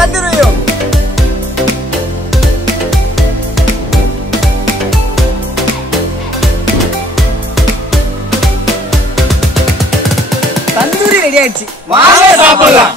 தந்துருவோம். தந்தூரி ரெடி ஆயிடுச்சு. வாங்க சாப்பிடலாம்.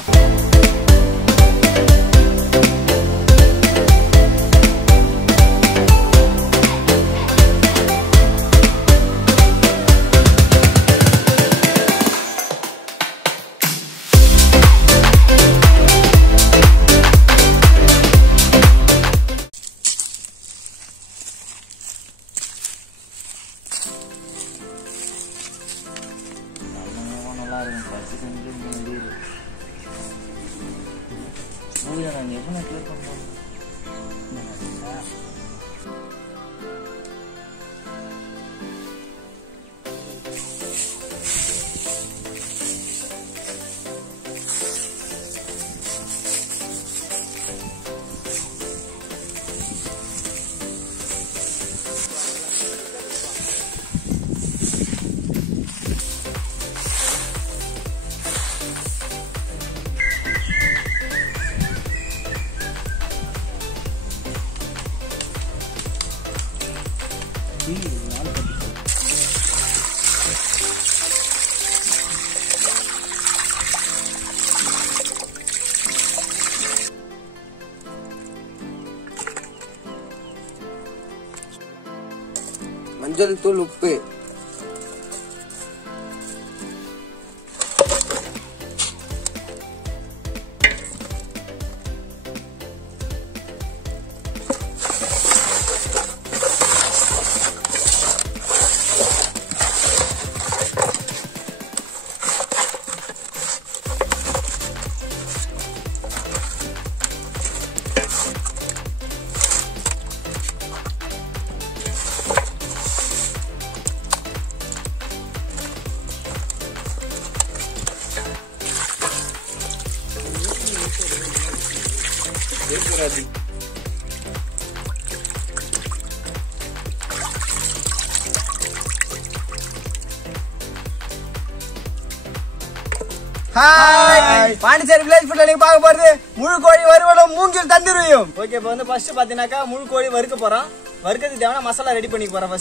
மஞ்சள் தூள், உப்பு, பாண்டிச்சேரி வில்லேஜ் ஃபுட்ல நீங்க பார்க்க போறது முழு கோழி வறுவலும் மூங்கில் தந்துருவோம். ஓகே, இப்போ வந்து ஃபர்ஸ்ட் பாத்தீங்கன்னாக்கா முழு கோழி வறுக்க போறோம். வறுக்கிறதுக்கு தேவையான மசாலா ரெடி பண்ணி போறோம்.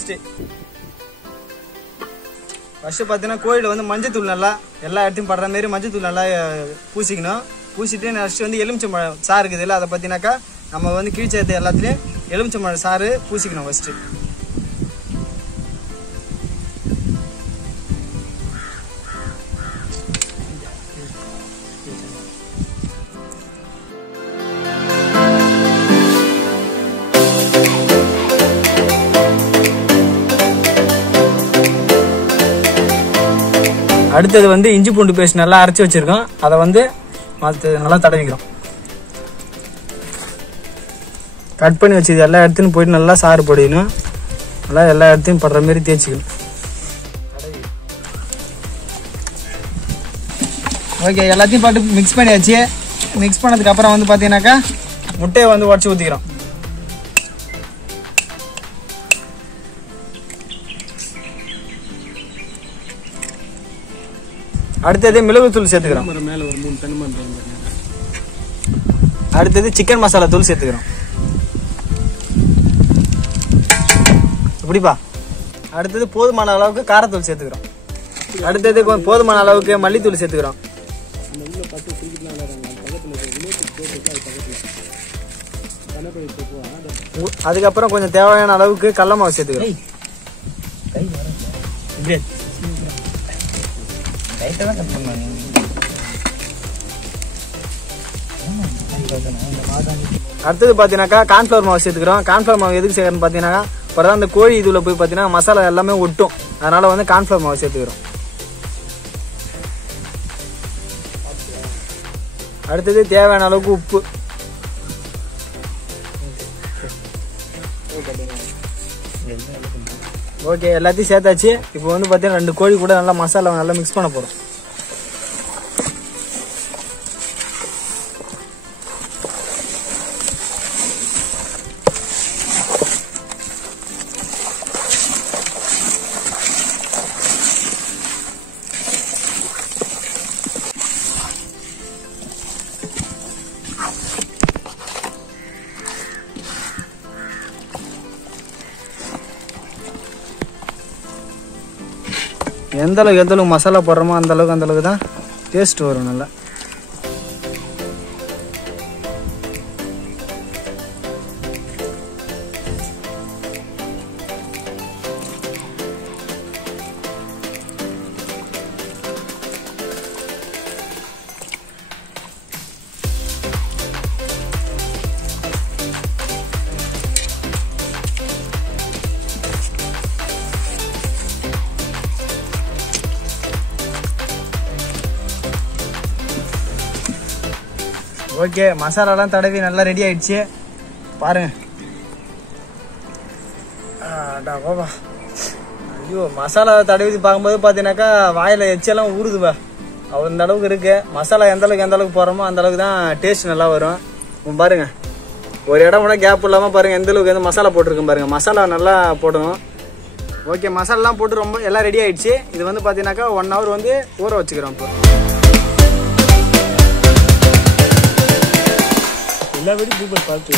ஃபர்ஸ்ட் பாத்தீங்கன்னா கோழில வந்து மஞ்சள் தூள் நல்லா எல்லா இடத்தையும் படுற மாதிரி மஞ்சள் தூள் நல்லா பூசிக்கணும். பூசிட்டு நெக்ஸ்ட் வந்து எலுமிச்சம்பழம் சாறு இருக்குது இல்லை, அதை பார்த்தீங்கன்னாக்கா நம்ம வந்து கீழ்ச்சேர்த்து எல்லாத்துலேயும் எலுமிச்சம்பழம் சாறு பூசிக்கணும் ஃபர்ஸ்ட். அடுத்தது வந்து இஞ்சி பூண்டு பேஸ்ட் நல்லா அரைச்சி வச்சிருக்கோம். அதை வந்து நல்லா தடவிக்கிறோம். கட் பண்ணி வச்சது எல்லா இடத்துலையும் போயிட்டு நல்லா சாறு போடணும். நல்லா எல்லா இடத்தையும் படுற மாதிரி தேய்ச்சிக்கணும். ஓகே, எல்லாத்தையும் போட்டு மிக்ஸ் பண்ணியாச்சு. மிக்ஸ் பண்ணதுக்கு அப்புறம் வந்து பார்த்தீங்கன்னாக்கா முட்டையை வந்து உடச்சி ஊற்றிக்கிறோம். அடுத்தது மிளகுத்தூள் சேர்த்துக்கிறோம். அடுத்தது சிக்கன் மசாலா தூள் சேர்த்துக்கிறோம். இப்படிப்பா. அடுத்தது போதுமான அளவுக்கு காரத்தூள் சேர்த்துக்கிறோம். அடுத்தது போதுமான அளவுக்கு மல்லித்தூள் சேர்த்துக்கிறோம். அதுக்கப்புறம் கொஞ்சம் தேவையான அளவுக்கு கடலை மாவு சேர்த்துக்கிறோம். அடுத்தது பாத்தீங்கன்னாக்கா கார்ன்ஃபிளவர் மாவு சேர்த்துக்கிறோம். கார்ன்ஃபிளவர் மாவு எதுக்கு சேர்க்கறன்னு பாத்தீங்கன்னா அப்பதான் அந்த கோழி இதுல போய் பாத்தீங்கன்னா மசாலா எல்லாமே ஒட்டும். அதனால வந்து கார்ன்ஃபிளவர் மாவு சேர்த்துக்கிறோம். அடுத்தது தேவையான அளவுக்கு உப்பு. ஓகே, எல்லாத்தையும் சேர்த்தாச்சு. இப்போ வந்து பாத்தீங்கன்னா 2 கோழி கூட நல்லா மசாலா நல்லா மிக்ஸ் பண்ண போறோம். எந்த அளவுக்கு மசாலா போடுறோமோ அந்த அளவுக்கு தான் டேஸ்ட் வரும் நல்லா. ஓகே, மசாலாலாம் தடவி நல்லா ரெடி ஆயிடுச்சு பாருங்க. ஐயோ, மசாலா தடவி பார்க்கும்போது பார்த்தீங்கன்னாக்கா வாயில் எச்செல்லாம் ஊறுதுவா. அந்த அளவுக்கு இருக்கு. மசாலா எந்த அளவுக்கு போடுறோமோ அந்த அளவுக்கு தான் டேஸ்ட் நல்லா வரும். பாருங்க, ஒரு இடம் கூட கேப் இல்லாமல் பாருங்க எந்த அளவுக்கு வந்து மசாலா போட்டிருக்கும் பாருங்க. மசாலா நல்லா போடணும். ஓகே, மசாலாலாம் போட்டு ரொம்ப எல்லாம் ரெடி ஆயிடுச்சு. இது வந்து பார்த்தீங்கன்னாக்கா 1 hour வந்து ஊற வச்சுக்கிறோம். இப்போ எல்லா வீடும் கூப்பர் பார்த்து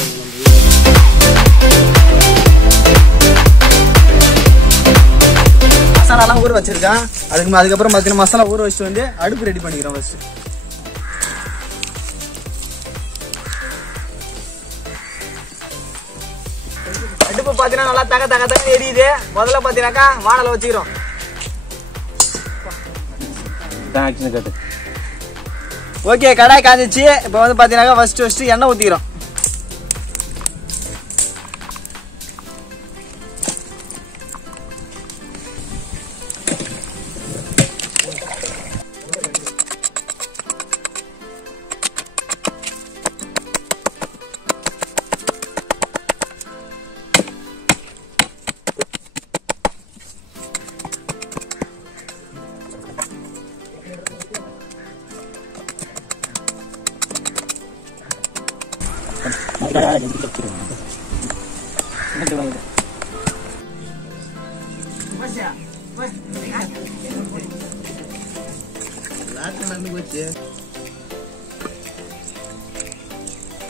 மசாலாலாம் ஊற வச்சிருக்கேன். அதுக்கப்புறம் பார்த்தீங்கன்னா மசாலா ஊற வச்சுட்டு வந்து அடுப்பு ரெடி பண்ணிக்கிறோம். ஃபர்ஸ்ட் அடுப்பு பார்த்தீங்கன்னா நல்லா தக எரியுது. முதல்ல பார்த்தீங்கன்னாக்கா வானலை வச்சுக்கிறோம். ஓகே, கடாய் காஞ்சிச்சு. இப்போ வந்து பார்த்தீங்கன்னா ஃபர்ஸ்ட் எண்ணெய் ஊற்றிக்கிறோம்.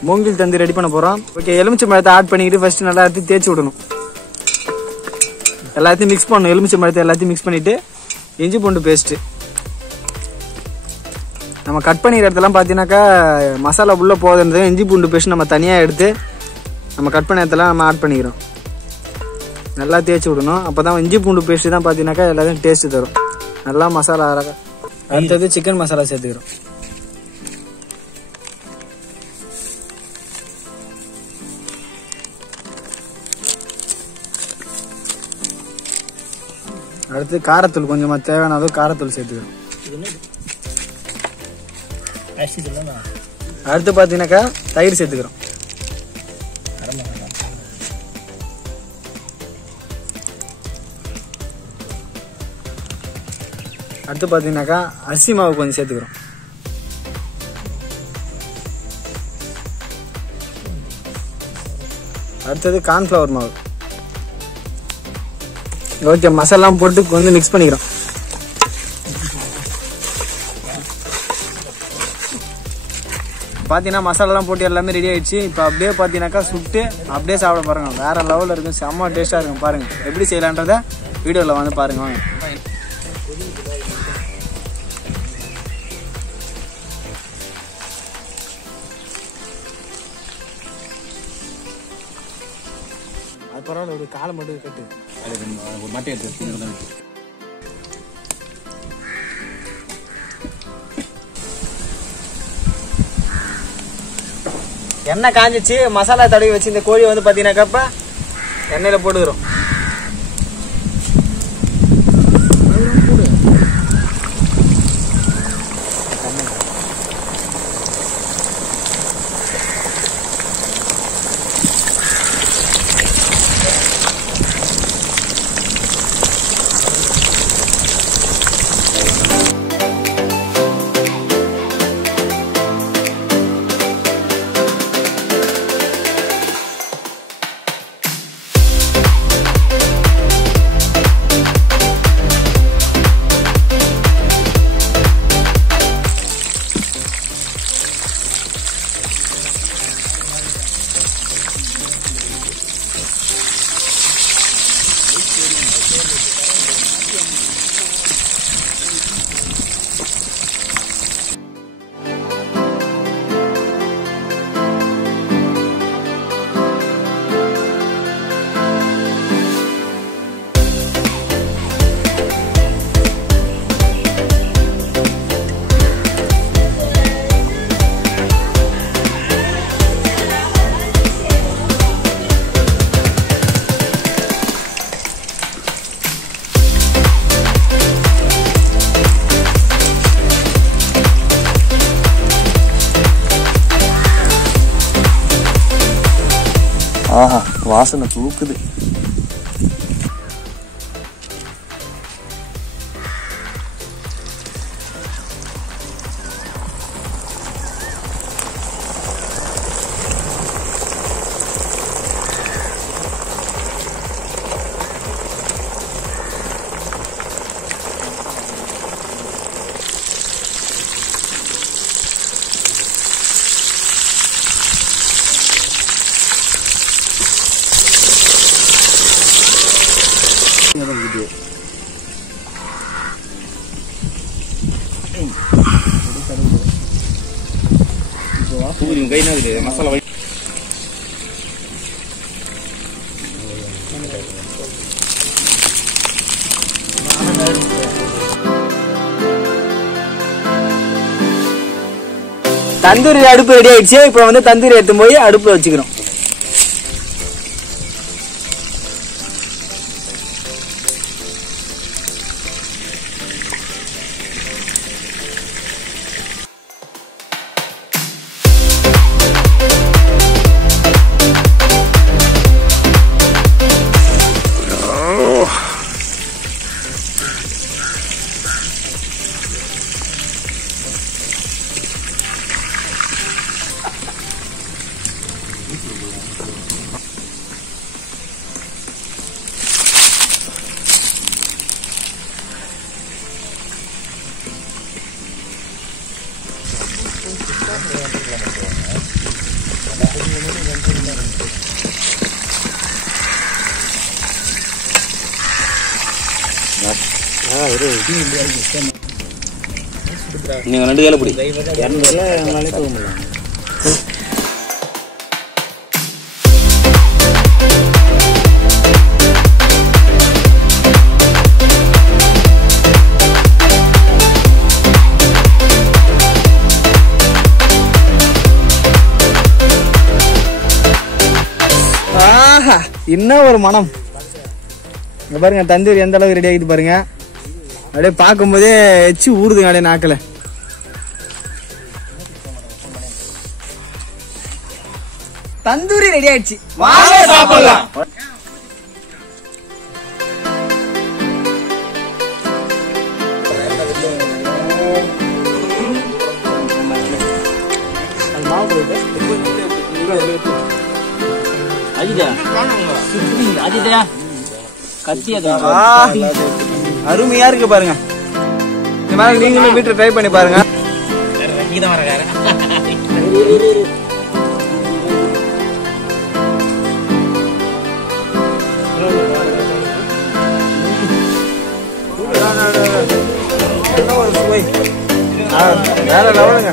மூங்கில் தந்தி ரெடி பண்ண போறோம். ஓகே, எலுமிச்சை பழத்தை ஆட் பண்ணிக்கிட்டு ஃபர்ஸ்ட் நல்லா எடுத்து தேய்ச்சி விடணும். எல்லாத்தையும் மிக்ஸ் பண்ணணும். எலுமிச்சை பழத்தை எல்லாத்தையும் மிக்ஸ் பண்ணிட்டு இஞ்சி பூண்டு பேஸ்ட் நம்ம கட் பண்ணிக்கிற இடத்துலாம் பார்த்தீங்கன்னாக்கா மசாலா உள்ள போகுதுன்றது இஞ்சி பூண்டு பேஸ்ட் நம்ம தனியாக எடுத்து நம்ம கட் பண்ண இடத்துல நம்ம ஆட் பண்ணிக்கிறோம். நல்லா தேய்ச்சி விடணும். அப்போ தான் இஞ்சி பூண்டு பேஸ்ட் தான் பார்த்தீங்கன்னாக்கா எல்லாத்தையும் டேஸ்ட் தரும். நல்லா மசாலா அழகாக. அடுத்தது சிக்கன் மசாலா சேர்த்துக்கிறோம். அடுத்து காரத்தூள் கொஞ்சமா தேவையான அளவு காரத்தூள் சேர்த்துக்கிறோம். அடுத்து பார்த்தீங்கன்னாக்கா தயிர் சேர்த்துக்கிறோம். அடுத்து பார்த்தீங்கன்னாக்கா அரிசி மாவு கொஞ்சம் சேர்த்துக்கிறோம். அடுத்தது கார்ன்ஃப்ளவர் மாவு. ஓகே, மசாலாம் போட்டு கொஞ்சம் மிக்ஸ் பண்ணிக்கிறோம். பார்த்தீங்கன்னா மசாலாலாம் போட்டு எல்லாமே ரெடி ஆயிடுச்சு. இப்போ அப்படியே பார்த்தீங்கன்னாக்கா சுட்டு அப்படியே சாப்பிட பாருங்க. வேற லெவலில் இருக்கும். செம்ம டேஸ்ட்டாக இருக்கும். பாருங்க எப்படி செய்யலான்றத வீடியோவில் வந்து பாருங்க. அது பரவாயில்ல, ஒரு காலை மட்டும் கட்டு மட்டை எடுத்து எண்ணெய் காஞ்சிச்சு. மசாலா தடவி வச்சு இந்த கோழியை வந்து பார்த்தீங்கன்னாக்கா எண்ணெயில் போட்டுக்கிறோம். ஆஹா வாசனை தூக்குது. மசாலா தந்தூரி அடுப்பு ரெடி ஆயிடுச்சு. இப்போ வந்து தந்தூரி எடுத்து போய் அடுப்புல வச்சுக்கிறோம். நீங்க 2 கையில பிடி. 200 என்னாலே போக முடியல. ஆஹா என்ன ஒரு மனம். இங்க பாருங்க தந்தூரி எந்த அளவுக்கு ரெடி ஆகிட்டு பாருங்க. அப்படியே பார்க்கும் போதே எச்சு ஊறுதுங்க அப்படியே நாக்கல. தந்தூரி ரெடி ஆயிடுச்சு. வாங்க சாப்பிடலாம். அருமையா இருக்கு பாருங்க. இந்த மாதிரி நீங்களும் வீட்டுல ட்ரை பண்ணி பாருங்க. வேற லெவலுங்க.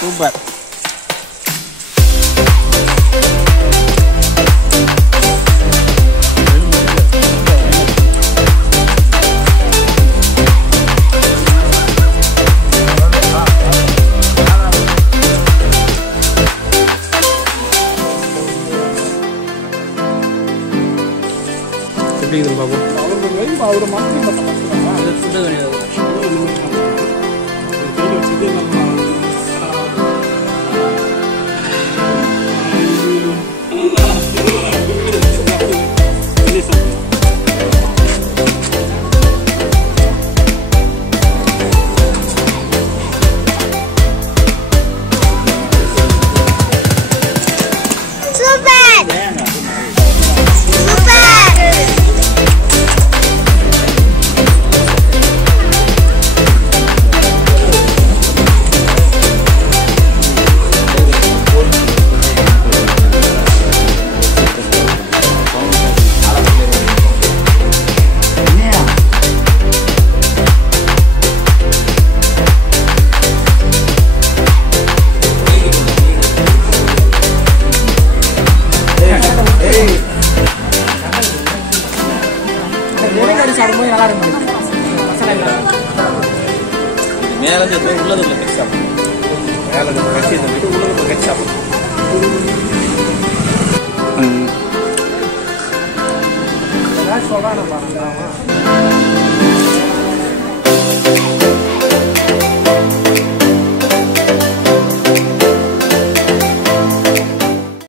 சூப்பர். எப்படி இருக்கு பாப்போம். அவரு மாதிரி